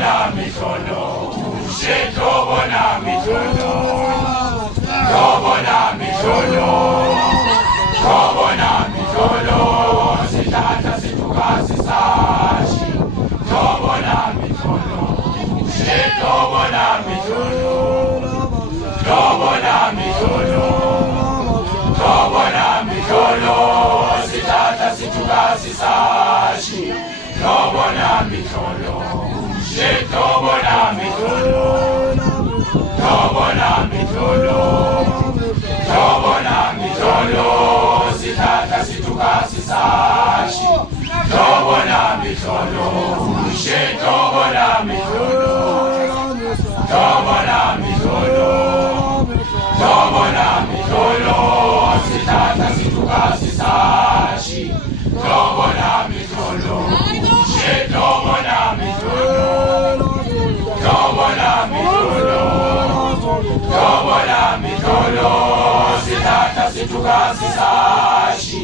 na mikono, tobo na mikono, tobo na mikono, tobo na mikono, sitata situkazi sashi, tobo na mikono, tobo na mikono, tobo na mikono, tobo na mikono, sitata situkazi sashi, tobo na mikono, tobo na mikono, tobo na mikono, tobo na mikono, sitata situkazi sashi, tobo na mikono, tobo na mikono, tobo na mikono, tobo na mikono, sitata situkazi sashi, tobo na mikono, tobo na mikono, tobo na mikono, tobo na mikono, sitata situkazi sashi,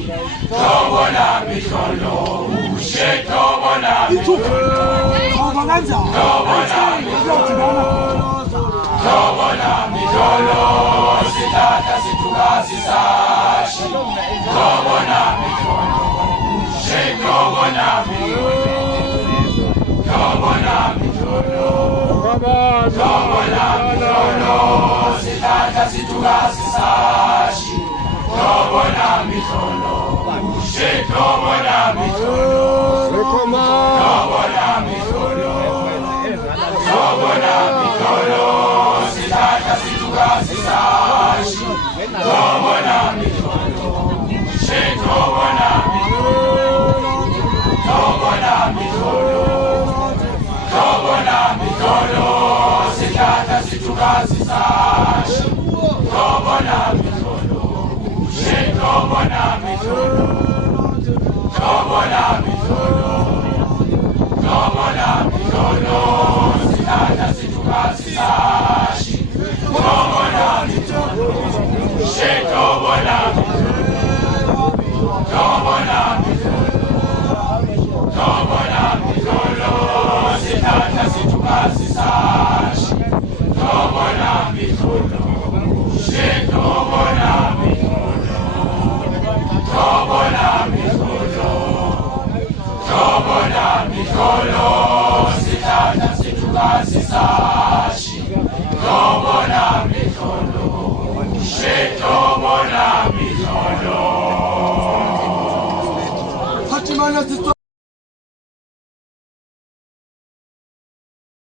tobo na mikono, tobo na mikono, tobo na mikono, tobo na mikono, sitata situkazi sashi, tobo na mikono, tobo na mikono, tobo na mikono, tobo na mikono, sitata situkazi sashi, tobo na mikono, tobo na mikono, tobo na mikono, tobo na mikono, sitata situkazi sashi, tobo na mikono, tobo na mikono, tobo na mikono, tobo na mikono, sitata situkazi sashi, tobo na mikono, tobo na mikono, tobo na mikono, tobo na mikono, sitata situkazi sashi, tobo na mikono, tobo na mikono, tobo na mikono, tobo na mikono, sitata situkazi sashi, tobo na mikono, tobo na mikono, tobo na mikono, tobo na mikono, sitata situkazi sashi, tobo na mikono, tobo na mikono.